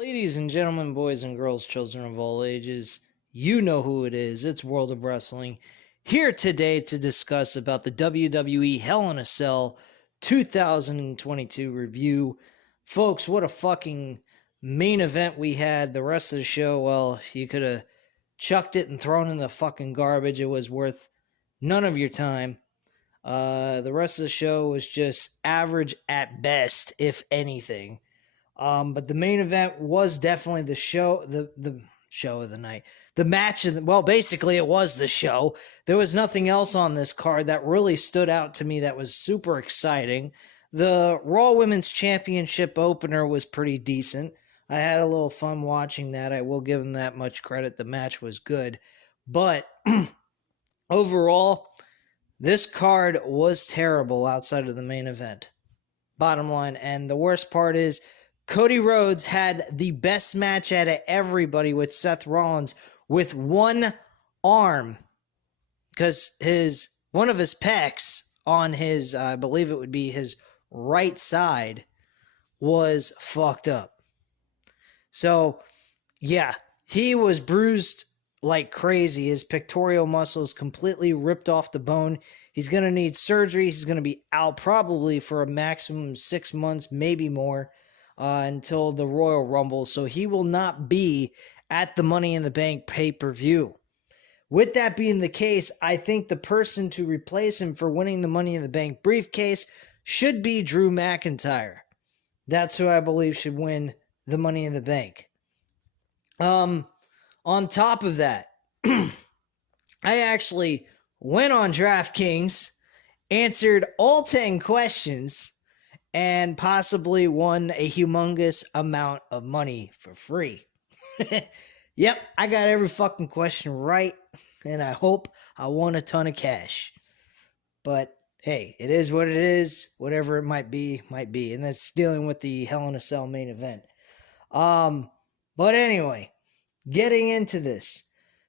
Ladies and gentlemen, boys and girls, children of all ages, you know who it is. It's World of Wrestling. Here today to discuss about the WWE Hell in a Cell 2022 review. Folks, what a fucking main event we had. The rest of the show, well, you could have chucked it and thrown in the fucking garbage. It was worth none of your time. The rest of the show was just average at best, if anything. But the main event was definitely the show, the show of the night. The match, well, basically it was the show. There was nothing else on this card that really stood out to me that was super exciting. The Raw Women's Championship opener was pretty decent. I had a little fun watching that. I will give them that much credit. The match was good. But overall, this card was terrible outside of the main event. Bottom line. And the worst part is, Cody Rhodes had the best match out of everybody with Seth Rollins with one arm, because one of his pecs on his, I believe it would be his right side, was fucked up. So, yeah, he was bruised like crazy. His pectoral muscles completely ripped off the bone. He's going to need surgery. He's going to be out probably for a maximum 6 months, maybe more. Until the Royal Rumble, so he will not be at the Money in the Bank pay-per-view. With that being the case, I think the person to replace him for winning the Money in the Bank briefcase should be Drew McIntyre. That's who I believe should win the Money in the Bank. On top of that, I actually went on DraftKings, answered all 10 questions, and possibly won a humongous amount of money for free. Yep, I got every fucking question right, and I hope I won a ton of cash. But hey, it is what it is. Whatever it might be, might be. And that's dealing with the Hell in a Cell main event. But anyway, getting into this.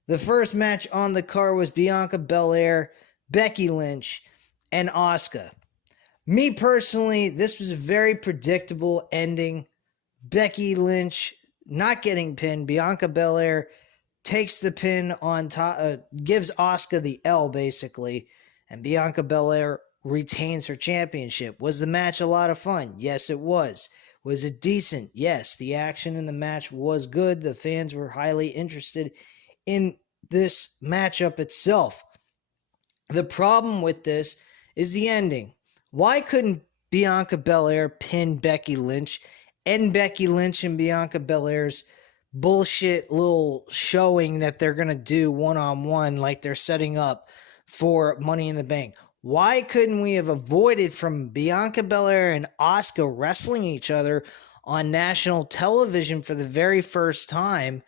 The first match on the card was Bianca Belair, Becky Lynch, and Asuka. Me personally, this was a very predictable ending. Becky Lynch not getting pinned. Bianca Belair takes the pin on top, gives Asuka the L basically, and Bianca Belair retains her championship. Was the match a lot of fun? Yes, it was. Was it decent? Yes. The action in the match was good. The fans were highly interested in this matchup itself. The problem with this is the ending. Why couldn't Bianca Belair pin Becky Lynch, end Becky Lynch and Bianca Belair's bullshit little showing that they're going to do one-on-one like they're setting up for Money in the Bank? Why couldn't we have avoided from Bianca Belair and Asuka wrestling each other on national television for the very first time,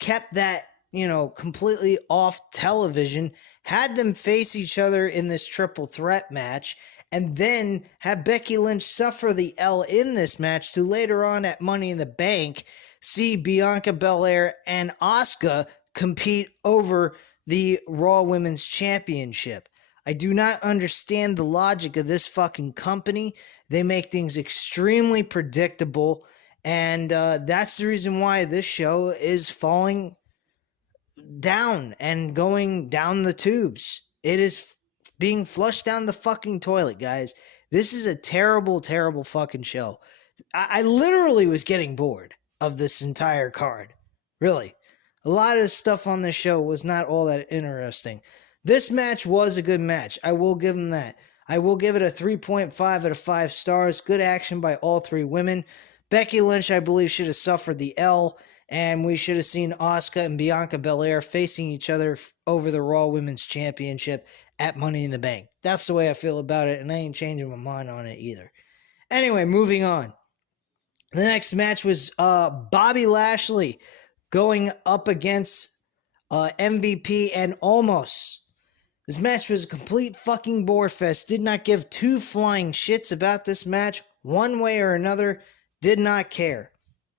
kept that, completely off television, had them face each other in this triple threat match, and then have Becky Lynch suffer the L in this match to later on at Money in the Bank see Bianca Belair and Asuka compete over the Raw Women's Championship. I do not understand the logic of this fucking company. They make things extremely predictable, and that's the reason why this show is falling down and going down the tubes. It is being flushed down the fucking toilet, guys. This is a terrible, terrible fucking show. I literally was getting bored of this entire card. Really. A lot of stuff on this show was not all that interesting. This match was a good match. I will give them that. I will give it a 3.5 out of 5 stars. Good action by all three women. Becky Lynch, I believe, should have suffered the L, and we should have seen Asuka and Bianca Belair facing each other over the Raw Women's Championship at Money in the Bank. That's the way I feel about it, and I ain't changing my mind on it either. Anyway, moving on. The next match was Bobby Lashley going up against MVP and Almost. This match was a complete fucking bore fest. Did not give two flying shits about this match one way or another. Did not care.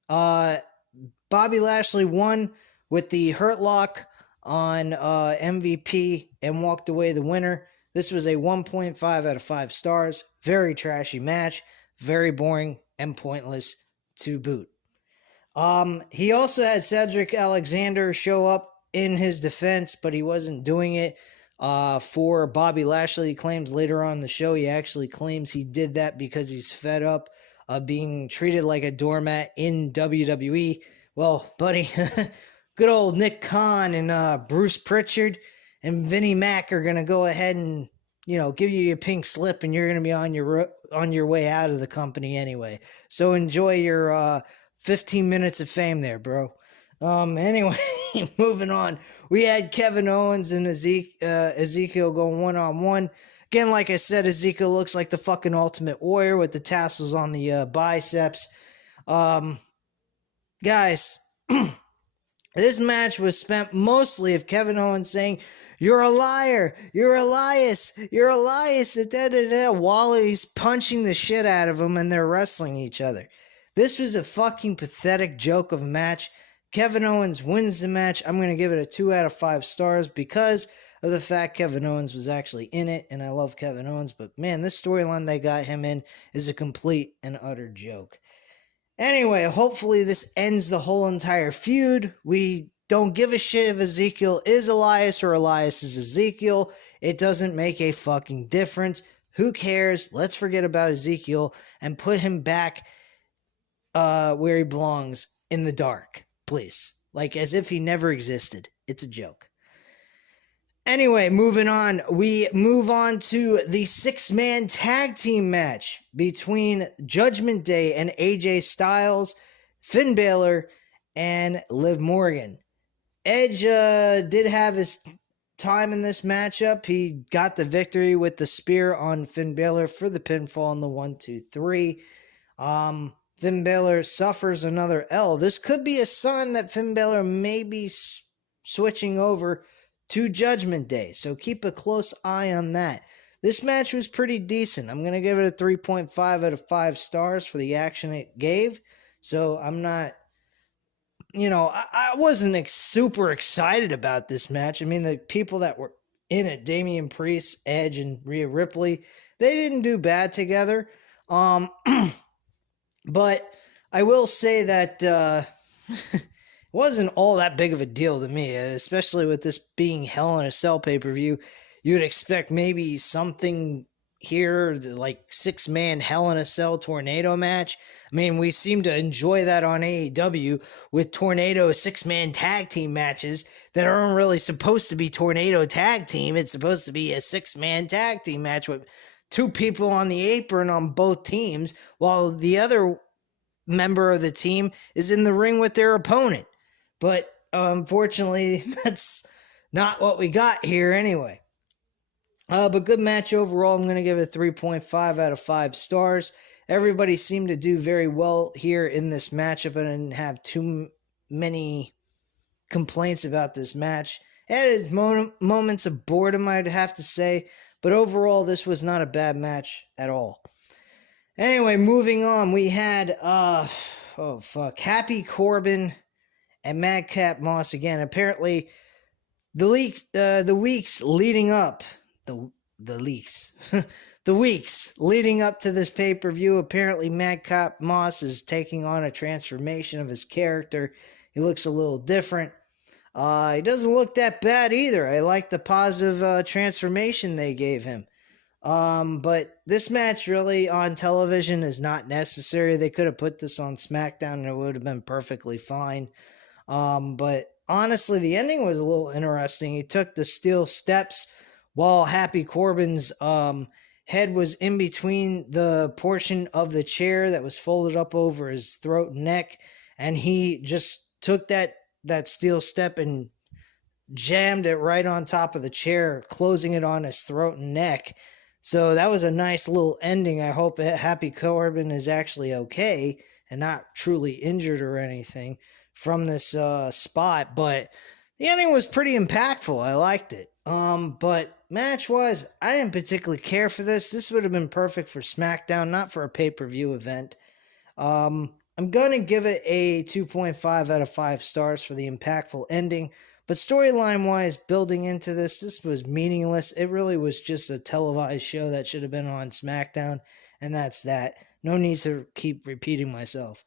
Bobby Lashley won with the Hurt Lock on MVP and walked away the winner. This was a 1.5 out of 5 stars. Very trashy match. Very boring and pointless to boot. He also had Cedric Alexander show up in his defense, but he wasn't doing it for Bobby Lashley. He claims later on in the show, he actually claims he did that because he's fed up of being treated like a doormat in WWE. Well, buddy, good old Nick Khan and Bruce Pritchard and Vinnie Mac are going to go ahead and, give you your pink slip, and you're going to be on your way out of the company anyway. So enjoy your 15 minutes of fame there, bro. Anyway, moving on. We had Kevin Owens and Ezekiel going one-on-one. Again, like I said, Ezekiel looks like the fucking Ultimate Warrior with the tassels on the biceps. Guys, this match was spent mostly of Kevin Owens saying, "You're a liar, you're Elias, you're Elias," while he's punching the shit out of him and they're wrestling each other. This was a fucking pathetic joke of a match. Kevin Owens wins the match. I'm going to give it a 2 out of 5 stars because of the fact Kevin Owens was actually in it, and I love Kevin Owens, but man, this storyline they got him in is a complete and utter joke. Anyway, hopefully this ends the whole entire feud. We don't give a shit if Ezekiel is Elias or Elias is Ezekiel. It doesn't make a fucking difference. Who cares? Let's forget about Ezekiel and put him back where he belongs, in the dark, please. Like as if he never existed. It's a joke. Anyway, moving on. We move on to the 6-man tag team match between Judgment Day and AJ Styles, Finn Balor, and Liv Morgan. Edge did have his time in this matchup. He got the victory with the spear on Finn Balor for the pinfall in the 1-2-3. Finn Balor suffers another L. This could be a sign that Finn Balor may be switching over to Judgment Day, so keep a close eye on that. This match was pretty decent. I'm going to give it a 3.5 out of 5 stars for the action it gave. So I'm not, I wasn't super excited about this match. I mean, the people that were in it, Damian Priest, Edge, and Rhea Ripley, they didn't do bad together. But I will say that it wasn't all that big of a deal to me, especially with this being Hell in a Cell pay-per-view. You would expect maybe something here, like 6-man Hell in a Cell tornado match. I mean, we seem to enjoy that on AEW with tornado 6-man tag team matches that aren't really supposed to be tornado tag team. It's supposed to be a 6-man tag team match with 2 people on the apron on both teams, while the other member of the team is in the ring with their opponent. But unfortunately, that's not what we got here anyway. But good match overall. I'm going to give it a 3.5 out of 5 stars. Everybody seemed to do very well here in this matchup. I didn't have too many complaints about this match. It had its moments of boredom, I'd have to say. But overall, this was not a bad match at all. Anyway, moving on. We had, Happy Corbin and Madcap Moss again. Apparently, the weeks leading up to this pay-per-view, apparently Madcap Moss is taking on a transformation of his character. He looks a little different. He doesn't look that bad either. I like the positive transformation they gave him. But this match really on television is not necessary. They could have put this on SmackDown and it would have been perfectly fine. But honestly, the ending was a little interesting. He took the steel steps while Happy Corbin's head was in between the portion of the chair that was folded up over his throat and neck, and he just took that steel step and jammed it right on top of the chair, closing it on his throat and neck. So that was a nice little ending. I hope Happy Corbin is actually okay and not truly injured or anything from this spot. But the ending was pretty impactful. I liked it. But match-wise, I didn't particularly care for this. This would have been perfect for SmackDown, not for a pay-per-view event. I'm going to give it a 2.5 out of 5 stars for the impactful ending. But storyline-wise, building into this was meaningless. It really was just a televised show that should have been on SmackDown, and that's that. No need to keep repeating myself.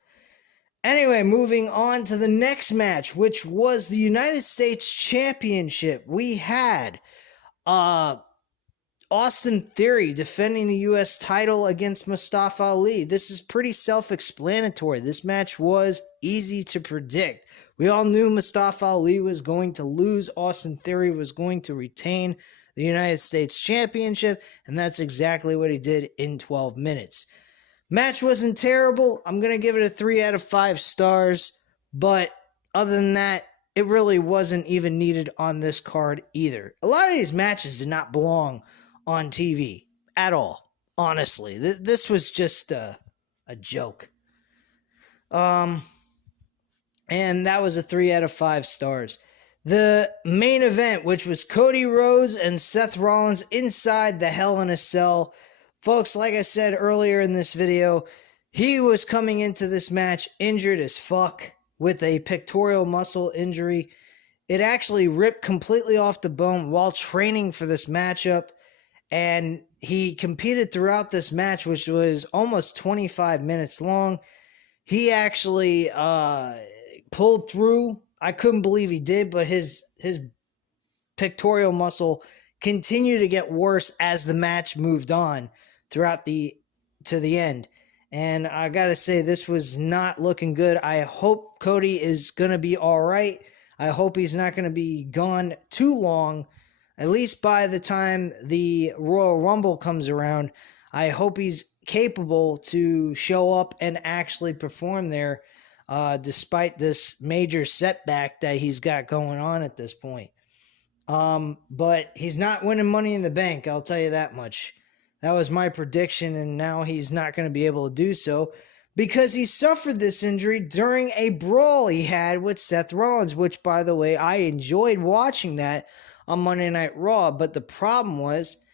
Anyway, moving on to the next match, which was the United States Championship. We had Austin Theory defending the U.S. title against Mustafa Ali. This is pretty self-explanatory. This match was easy to predict. We all knew Mustafa Ali was going to lose. Austin Theory was going to retain the United States Championship, and that's exactly what he did in 12 minutes. Match wasn't terrible. I'm going to give it a 3 out of 5 stars, but other than that, it really wasn't even needed on this card either. A lot of these matches did not belong on TV at all, honestly. This was just a joke. And that was a 3 out of 5 stars. The main event, which was Cody Rhodes and Seth Rollins inside the Hell in a Cell. Folks, like I said earlier in this video, he was coming into this match injured as fuck with a pectoral muscle injury. It actually ripped completely off the bone while training for this matchup, and he competed throughout this match, which was almost 25 minutes long. He actually pulled through. I couldn't believe he did, but his pectoral muscle continued to get worse as the match moved on throughout to the end. And I gotta say, this was not looking good. I hope Cody is gonna be all right. I hope he's not gonna be gone too long. At least by the time the Royal Rumble comes around, I hope he's capable to show up and actually perform there, despite this major setback that he's got going on at this point. But he's not winning Money in the Bank, I'll tell you that much. That was my prediction, and now he's not going to be able to do so because he suffered this injury during a brawl he had with Seth Rollins, which, by the way, I enjoyed watching that on Monday Night Raw, but the problem was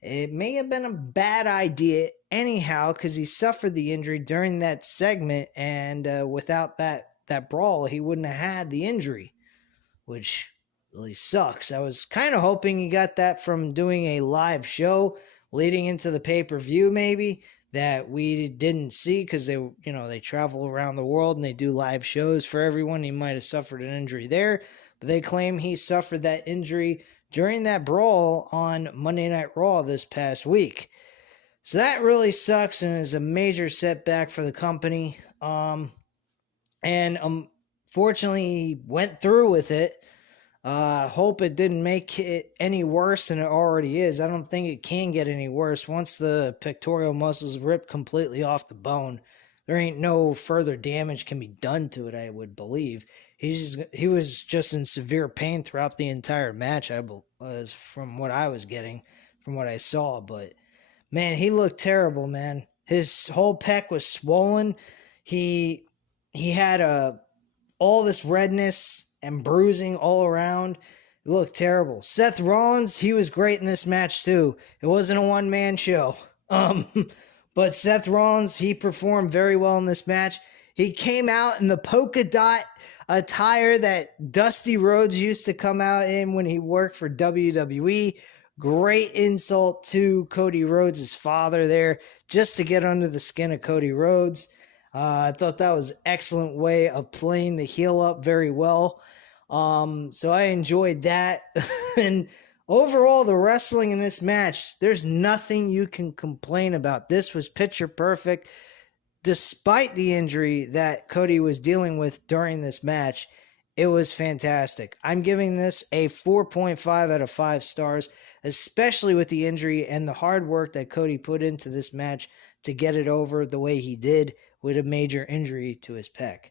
it may have been a bad idea anyhow because he suffered the injury during that segment, and without that brawl, he wouldn't have had the injury, which really sucks. I was kind of hoping he got that from doing a live show leading into the pay-per-view, maybe, that we didn't see because they travel around the world and they do live shows for everyone. He might have suffered an injury there, but they claim he suffered that injury during that brawl on Monday Night Raw this past week. So that really sucks and is a major setback for the company. And unfortunately, he went through with it. Hope it didn't make it any worse than it already is. I don't think it can get any worse. Once the pectoral muscles rip completely off the bone, there ain't no further damage can be done to it, I would believe. He was just in severe pain throughout the entire match, from what I was getting, from what I saw. But, man, he looked terrible, man. His whole pec was swollen. He had all this redness and bruising all around. It looked terrible. Seth Rollins, he was great in this match too. It wasn't a one-man show. But Seth Rollins, he performed very well in this match. He came out in the polka dot attire that Dusty Rhodes used to come out in when he worked for WWE. Great insult to Cody Rhodes' father there, just to get under the skin of Cody Rhodes. I thought that was an excellent way of playing the heel up very well. So I enjoyed that. And overall, the wrestling in this match, there's nothing you can complain about. This was picture perfect. Despite the injury that Cody was dealing with during this match, it was fantastic. I'm giving this a 4.5 out of 5 stars, especially with the injury and the hard work that Cody put into this match to get it over the way he did with a major injury to his pec.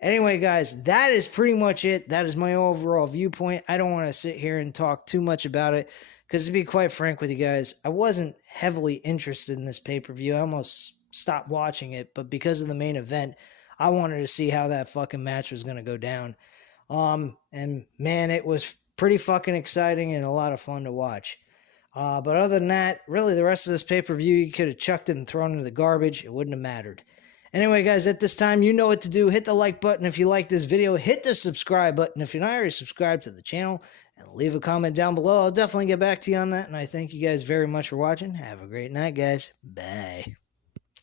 Anyway, guys, that is pretty much it. That is my overall viewpoint. I don't want to sit here and talk too much about it because, to be quite frank with you guys, I wasn't heavily interested in this pay-per-view. I almost stopped watching it, but because of the main event, I wanted to see how that fucking match was going to go down. And, man, it was pretty fucking exciting and a lot of fun to watch. But other than that, really the rest of this pay-per-view, you could have chucked it and thrown it in the garbage. It wouldn't have mattered. Anyway, guys, at this time, you know what to do. Hit the like button if you like this video. Hit the subscribe button if you're not already subscribed to the channel. And leave a comment down below. I'll definitely get back to you on that. And I thank you guys very much for watching. Have a great night, guys. Bye.